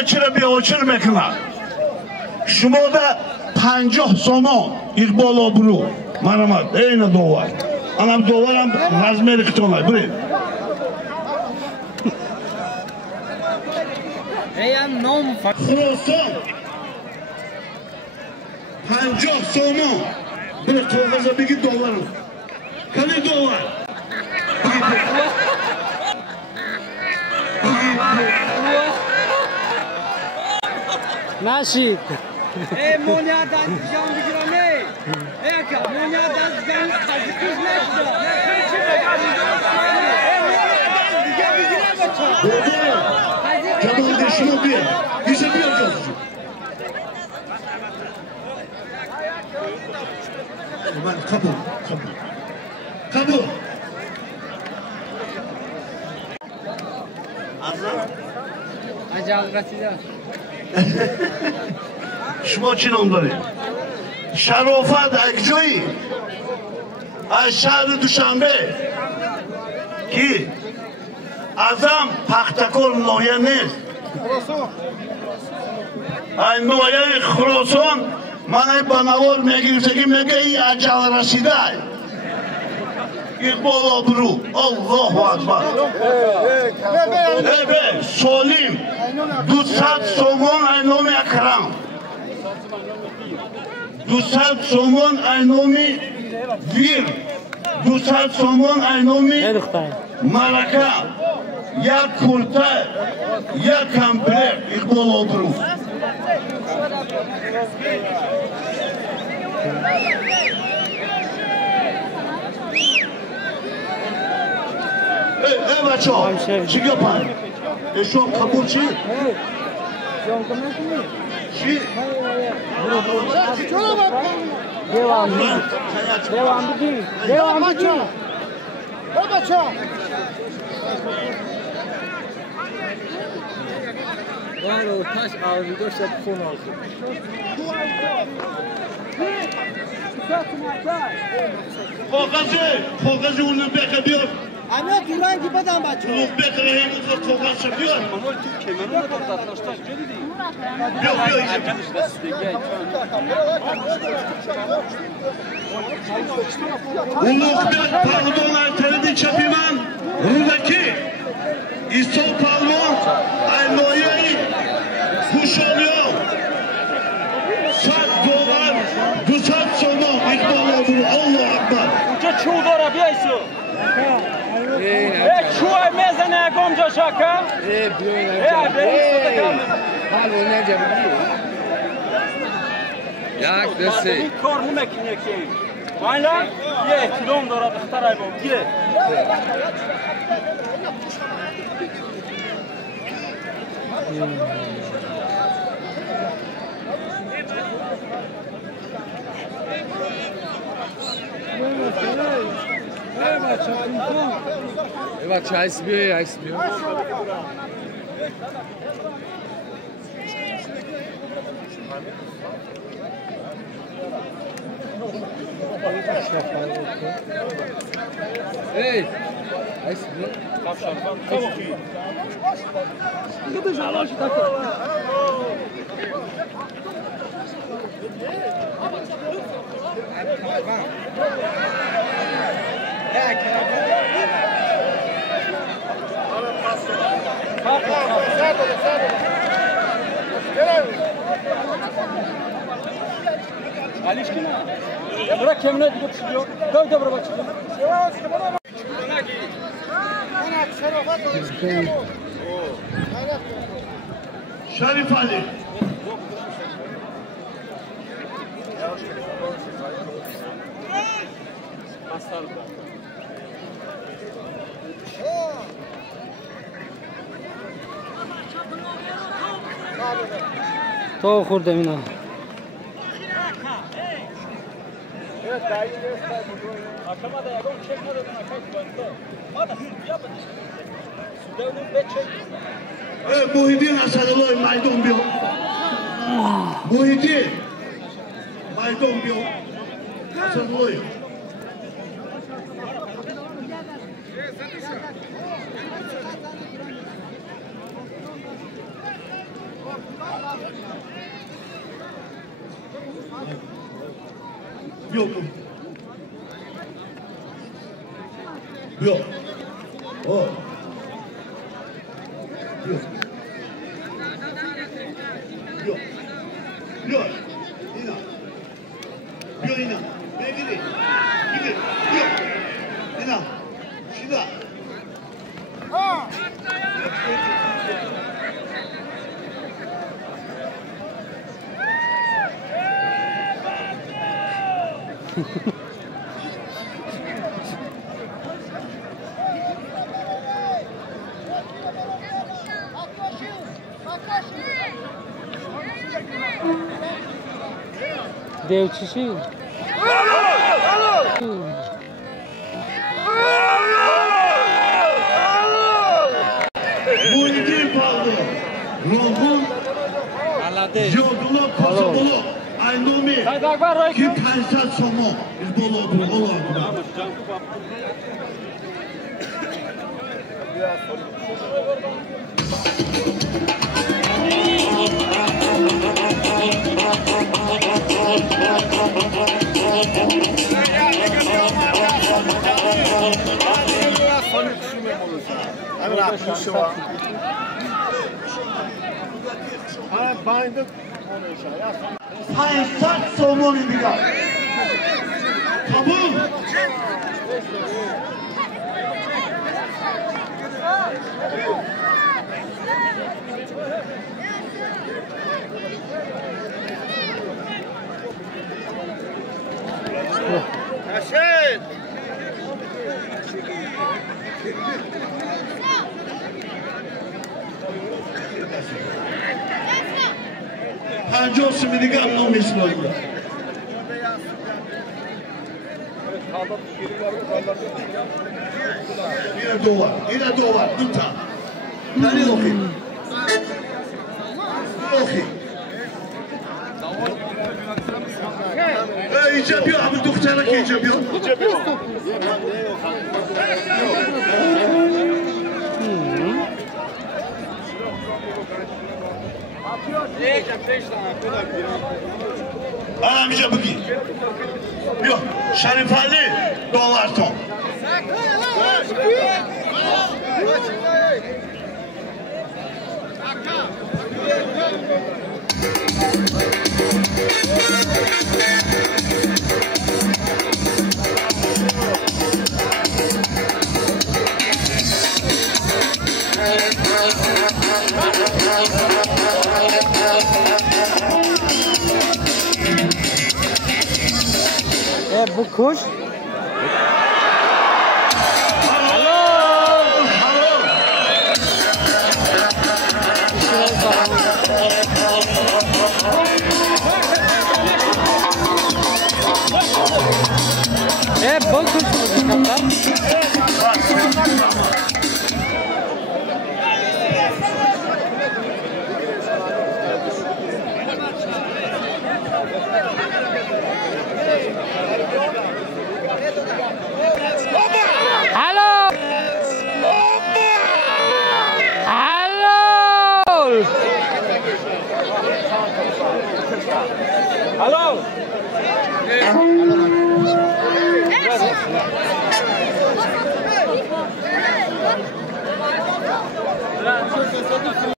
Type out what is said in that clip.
شما چرا بیاوچر میکنه شما دا 50 سومون اقبال آبرو مرامت این دوار انم دوارم رزمه ریختونه برید خراسان 50 سومون برید توقعزه بگی دوارم کنی دوار نشید مونیا دست جان بگیرانه اکا مونیا دست جان خزیکوز نشده جمال دشنو بیه ایسا بیه جانشو من قبول عجل رسیده شما چی نام دارید؟ شرافت اکجویی از شهر دوشنبه کی؟ ازم پختکار نایه نیست این نایه خراسان من بنوار میگیرتگی میگه ای عجل رسیده اقبال آبرو الله اکبر سالیم 200 سومون اینوم اکرم 200 سومون اینومی ویر 200 سومون اینومی مرکه یک کرته یک کمپلکت اقبال آبرو ای بچه ها چی گپن؟ شما قبول چی؟ چی؟ دیوان بگی بچه ها بارو تاش آویدو شد خون آزو کاغذی اونو بکه بیار همه دورنگی بدم بچه اونو بکه رهیم اونو کاغذ بیار مانول تو کمرون رو داشتاش جدیدی بیا اونو بیار پردون ارتردی چپی من روکی ایسا پالوان اینویهی خوشانیان 100 دلار 200 سومون اقبال آبرو الله اکبر اونجا چو داره بیایسو چوه میزنه اگم جا شاکه حال و نجا بگیر یک دسته این کار نمکنه که مایلا یه احترام داره دختر ایبام گیره بچه ایس بیا ای ایس بیا Aliş ki ne? Bırak kemine gidip çıkıyor. Döv de bırak çıkıyor. Şerif Ali. تو خوردم اینا Akşama da yakın çekmeden akşam bandı. Hadi yapın. Sudavun beçek. Muhyiddin Asadoğlu maydon biyo. Muhyiddin maydon biyo. Asadoğlu. Yok. Yok. O. Yok. Yok. Yok. İnan. Yok inan. Begiri. Gidin. Yok. İnan. Şurada. Devçisi. Muhyiddin Baldı. Ruhun. Yodulu Kosobulu. Aynumi. Ki Kaysat Somo. İzbolu Oğlu. Kaysat Somo İdiga. Kabul. Haşet! Hancı Simidiga no misloydu. Yine dolar. Lütfen. Tani okuyun. Okuyun. İcap yok abi, doktora ki icap yok. İcap yok. Amca bugün. Yok, Şerif Ali, dolar ton. Bu kuş. Bu kuş mu? Hello.